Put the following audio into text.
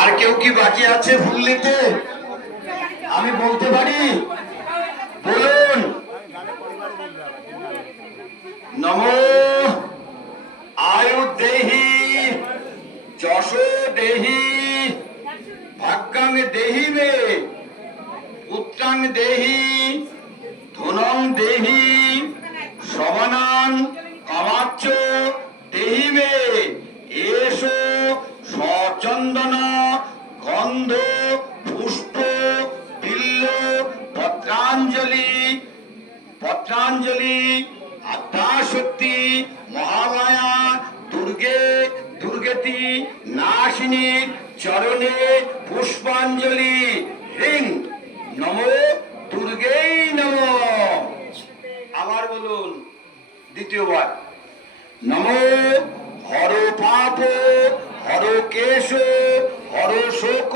আর কেউ কি বাকি আছে ফুল নিতে? আমি বলতে পারি, বলুন। নমো আয়ু দেহি যশো দেহি ভাগ্যাং দেহি মে পুত্রাং দেহি ধনং দেহি শবনাং কামাচ্চ দেহি মে এসো সচন্দন গন্ধ পুষ্প বিল্ল পত্রাঞ্জলি আদ্যাশক্তি মহামায়া দুর্গেতি নাশিনী চরণে পুষ্পাঞ্জলি রিং নমো দুর্গেই নমো। আবার বলুন দ্বিতীয়বার, নমো হর পাপ হর কেশ হর শোক